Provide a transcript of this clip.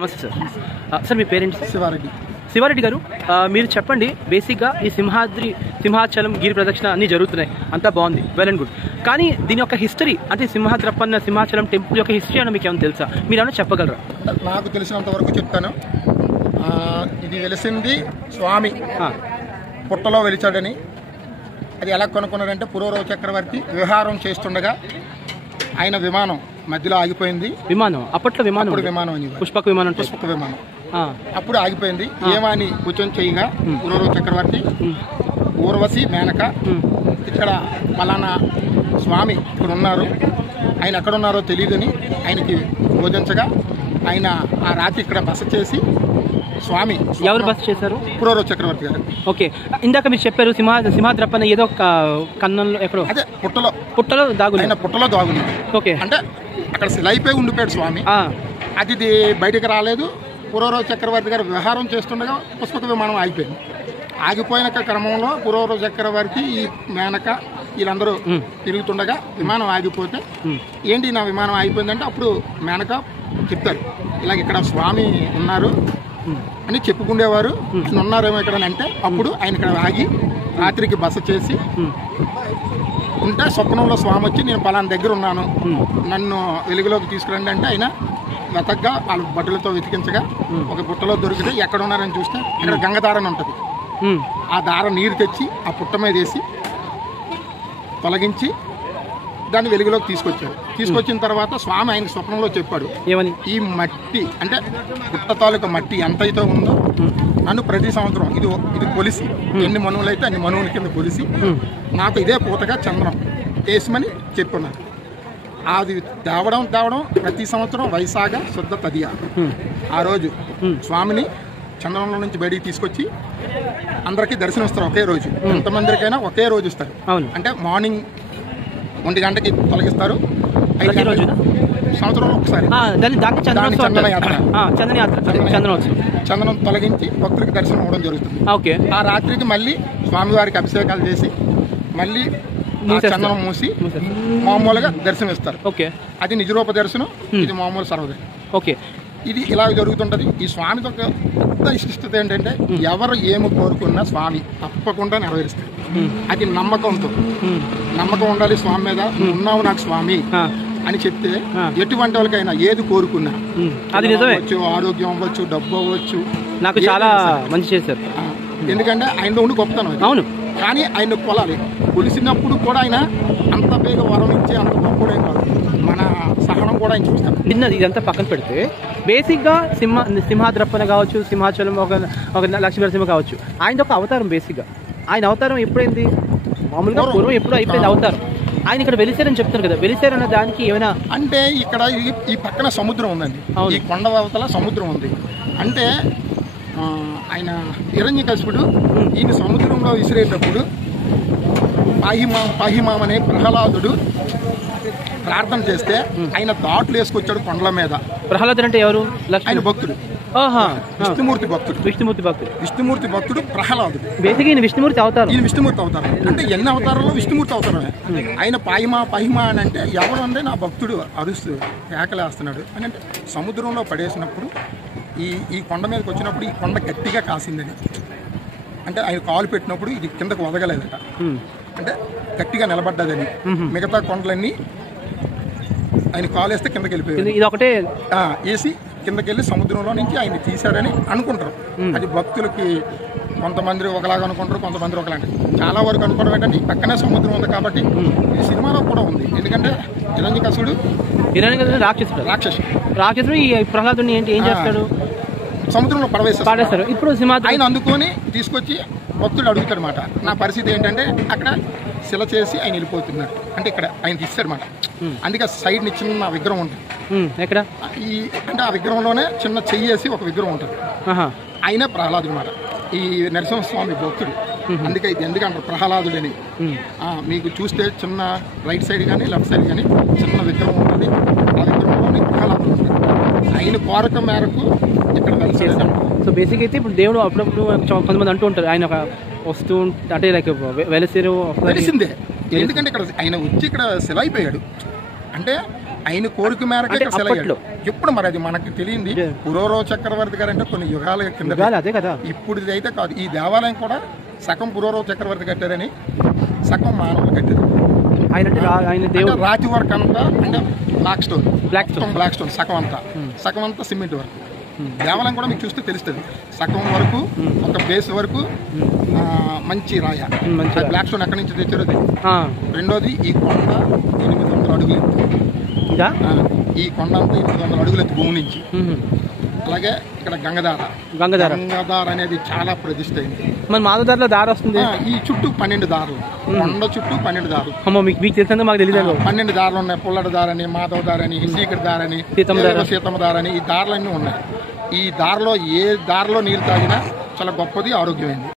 నమస్తే sir. Sir మీ parents? Sivareddy. Sivareddy గారు, మీరు చెప్పండి. బేసిక్గా ఈ సింహాచలం గిరి ప్రదక్షిణ అన్నీ జరుగుతున్నాయి, అంతా బాగుంది, వెల్ అండ్ గుడ్. కానీ దీని యొక్క హిస్టరీ అంటే సింహాచలం టెంపుల్ యొక్క హిస్టరీ అని మీకు ఏమైనా తెలుసా? మీరు ఏమైనా చెప్పగలరా? నాకు తెలిసినంత వరకు చెప్తాను. ఇది వెలిసింది స్వామి పుట్టలో వెలిచాడని. అది ఎలా కొనుక్కున్నారంటే పురూరవ చక్రవర్తి విహారం చేస్తుండగా ఆయన విమానం మధ్యలో ఆగిపోయింది. విమానం అప్పట్లో విమానం పుష్పక విమానం అప్పుడు ఆగిపోయింది. ఏమని కూర్చొని చేయగా పురూరవ చక్రవర్తి ఊర్వశి మేనక ఇక్కడ పలానా స్వామి ఇక్కడ ఉన్నారు, ఆయన ఎక్కడున్నారో తెలియదని ఆయనకి బోధించగా ఆయన ఆ రాత్రి ఇక్కడ బస చేసి స్వామి. ఎవరు బస చేశారు? పురూరవ చక్రవర్తి గారు. ఓకే, ఇందాక మీరు చెప్పారు సింహాద్రప్పన ఏదో కన్నంలో ఎక్కడో అదే పుట్టలో దాగుని. ఆయన పుట్టలో దాగుని. ఓకే, అంటే అక్కడ శిలైపోయి ఉండిపోయాడు స్వామి. అది బయటకు రాలేదు. పురూరవ చక్రవర్తి గారు విహారం చేస్తుండగా పుష్పక విమానం ఆగిపోయింది. ఆగిపోయిన క్రమంలో పురూరవ చక్రవర్తి ఈ మేనక వీళ్ళందరూ తిరుగుతుండగా విమానం ఆగిపోతే ఏంటి నా విమానం ఆగిపోయిందంటే అప్పుడు మేనక చెప్తారు ఇలాగ ఇక్కడ స్వామి ఉన్నారు అని చెప్పుకుండేవారు. ఉన్నారేమో ఇక్కడ అంటే అప్పుడు ఆయన ఇక్కడ ఆగి రాత్రికి బస చేసి ఉంటే స్వప్నంలో స్వామి వచ్చి నేను పలానా దగ్గర ఉన్నాను, నన్ను వెలుగులోకి తీసుకురండి అంటే ఆయన వెతగ్గా వాళ్ళ బట్టలతో వెతికించగా ఒక బుట్టలో దొరికితే ఎక్కడ ఉన్నారని చూస్తే ఇక్కడ గంగదారని ఉంటుంది. ఆ దార నీరు తెచ్చి ఆ పుట్ట మీద వేసి తొలగించి దాన్ని వెలుగులోకి తీసుకొచ్చారు. తీసుకొచ్చిన తర్వాత స్వామి ఆయన స్వప్నంలో చెప్పాడు ఏమని, ఈ మట్టి అంటే పుట్ట తాలూకా మట్టి ఎంతైతే ఉందో నన్ను ప్రతి సంవత్సరం ఇది కొలిసి ఎన్ని మనువులు అయితే అన్ని మనువుల కింద కొలిసి నాకు ఇదే పూతగా చంద్రం వేసమని చెప్పున్నారు. అది తేవడం ప్రతి సంవత్సరం వైశాఖ శుద్ధ తదియ ఆ రోజు స్వామిని చంద్రంలో నుంచి బయటికి తీసుకొచ్చి అందరికీ దర్శనం ఇస్తారు. ఒకే రోజు ఎంతమందికైనా ఒకే రోజు ఇస్తారు. అంటే మార్నింగ్ 1 గంటకి తొలగిస్తారు. 5 గంటల సంవత్సరంలో ఒకసారి చందనం తొలగించి భక్తులకి దర్శనం ఇవ్వడం జరుగుతుంది. ఆ రాత్రికి మళ్ళీ స్వామివారికి అభిషేకాలు చేసి మళ్ళీ చందనం మూసి మామూలుగా దర్శనం ఇస్తారు. అది నిజరూప దర్శనం, ఇది మామూలు సర్వదర్శనం. ఓకే, ఇది ఇలా జరుగుతుంటది. ఈ స్వామి యొక్క పెద్ద విశిష్టత ఏంటంటే ఎవరు ఏమి కోరుకున్నా స్వామి తప్పకుండా నెరవేరుస్తారు. అది నమ్మకం ఉండాలి స్వామి మీద. ఉన్నావు నాకు స్వామి అని చెప్తే ఎటువంటి వాళ్ళకైనా ఏది కోరుకున్నా అది అవ్వచ్చు, ఆరోగ్యం అవ్వచ్చు, డబ్బు అవ్వచ్చు. నాకు చాలా మంచి చేశారు. ఎందుకంటే ఆయనలో ఉండి గొప్పతనం. అవును, కానీ ఆయన కొలాలి. కొలిసినప్పుడు కూడా ఆయన అంత బేగ వరం ఇచ్చే అంత గొప్పడే కాదు, మన సహనం కూడా ఆయన చూస్తాం. ఇదంతా పక్కన పెడితే బేసిక్గా సింహాద్రప్పన కావచ్చు, సింహాచలం ఒక లక్ష్మీ నరసింహ కావచ్చు, ఆయన ఒక అవతారం. బేసిక్గా ఆయన అవతారం ఎప్పుడైంది? మామూలుగా పూర్వం ఎప్పుడు అయిపోయింది అవతారం. ఆయన ఇక్కడ వెలిసారని చెప్తారు కదా, వెలిసారన్న దానికి ఏమైనా అంటే ఇక్కడ ఈ పక్కన సముద్రం ఉందండి, ఈ కొండ అవతల సముద్రం ఉంది. అంటే ఆయన హిరణ్యకశిపుడు ఈయన సముద్రంలో విసిరేటప్పుడు పాహిమాం అనే ప్రహ్లాదుడు ప్రార్థన చేస్తే ఆయన దాట్లు వేసుకొచ్చాడు కొండల మీద. ప్రహ్లాదుడు అంటే ఎవరు? ఆయన భక్తుడు, విష్ణుమూర్తి భక్తుడు ప్రహ్లాదుడు. బేసిక్గా ఈయన విష్ణుమూర్తి అవతారం. అంటే ఎన్ని అవతారాల్లో విష్ణుమూర్తి అవతారమే. ఆయన పాహిమా అని అంటే ఎవరు అంటే నా భక్తుడు అరుస్తూ కేకలేస్తున్నాడు అని. అంటే సముద్రంలో పడేసినప్పుడు ఈ కొండ మీదకి వచ్చినప్పుడు ఈ కొండ గట్టిగా కాసిందని, అంటే ఆయన కాలు పెట్టినప్పుడు ఇది కిందకు వదగలేదట, అంటే గట్టిగా నిలబడ్డదని. మిగతా కొండలన్నీ ఆయన కాలు వేస్తే కిందకి వెళ్ళిపోయింది. ఇది ఒకటే వేసి కిందకెళ్ళి సముద్రంలో నుంచి ఆయన తీశారని అనుకుంటారు. అది భక్తులకి కొంతమంది ఒకలాగా అనుకుంటారు, కొంతమంది ఒకలాంటి. చాలా వరకు అనుకోవడం ఏంటంటే పక్కనే సముద్రం ఉంది కాబట్టి ఈ సినిమాలో కూడా ఉంది. ఎందుకంటే హిరణ్యకశిపుడు రాక్షసుడు ఈ ప్రహ్లాదుని ఏం చేస్తాడు? సముద్రంలో పడవేస్తారు. ఇప్పుడు ఆయన అందుకొని తీసుకొచ్చి భక్తుడు అడుగుతాడు మాట, నా పరిస్థితి ఏంటంటే అక్కడ శిల చేసి ఆయన వెళ్ళిపోతున్నాడు అంటే ఇక్కడ ఆయన తీస్తాడనమాట. అందుకే సైడ్ ని చిన్న విగ్రహం ఉంటుంది. ఎక్కడ అంటే ఆ విగ్రహంలోనే చిన్న చెయ్యి వేసి ఒక విగ్రహం ఉంటుంది. ఆయనే ప్రహ్లాదుడు అనమాట, ఈ నరసింహస్వామి భక్తుడు. అందుకే ఇది ఎందుకంటారు ప్రహ్లాదుడు అని. మీకు చూస్తే చిన్న రైట్ సైడ్ కానీ లెఫ్ట్ సైడ్ కానీ చిన్న విగ్రహం ఉంటుంది. ఆ విగ్రహంలోనే ప్రహ్లాదుడు ఉంటుంది. ఆయన కోరిక మేరకు ఇక్కడ వెళ్తాడు. సో బేసిక్ అయితే ఇప్పుడు దేవుడు అప్పుడప్పుడు కొంతమంది అంటూ ఉంటారు ఆయన వస్తూ అంటే లైక్ వెలిసిందే. ఎందుకంటే ఇక్కడ ఆయన వచ్చి ఇక్కడ శిల అయిపోయాడు. అంటే ఆయన కోరిక మేరకు అంటే ఇక్కడ సెలవు అప్పట్లో. ఎప్పుడు మరి అది మనకు తెలియంది. పురూరవ చక్రవర్తి గారు అంటే కొన్ని యుగాల కింద, అదే కదా. ఇప్పుడు ఇది అయితే కాదు. ఈ దేవాలయం కూడా సగం పురూరవ చక్రవర్తి కట్టారని, సగం మానవులు కట్టారు. ఆయన దేవుడు రాతి వర్క్ అంతా అంటే బ్లాక్ స్టోన్, బ్లాక్ స్టోన్ సగం అంతా సిమెంట్ వర్క్. దేవాలయం కూడా మీకు చూస్తే తెలుస్తుంది. సగం వరకు ఒక బేస్ వరకు మంచి రాయ, బ్లాక్ స్టోన్ ఎక్కడి నుంచి తెచ్చారో. రెండోది ఈ కొండ 800 అడుగులు ఎత్తు. ఈ కొండ అంతా 800 అడుగులు ఎత్తు భూమి నుంచి. అలాగే ఇక్కడ గంగధార అనేది చాలా ప్రతిష్ట అయింది. మన మాధవదారిలో దారి వస్తుంది. ఈ చుట్టూ 12 దారులు, కొండ చుట్టూ 12 దారులు. మీకు తెలిసిందో మాకు తెలియదు. 12 దారులు ఉన్నాయి. పుల్లడ దారని, మాధవ దారని, సీకటి దారని, సీతమ్మ దారని, ఈ దారులన్నీ ఉన్నాయి. ఈ దారిలో ఏ దారిలో నీళ్ళు తాగినా చాలా గొప్పది, ఆరోగ్యమైంది.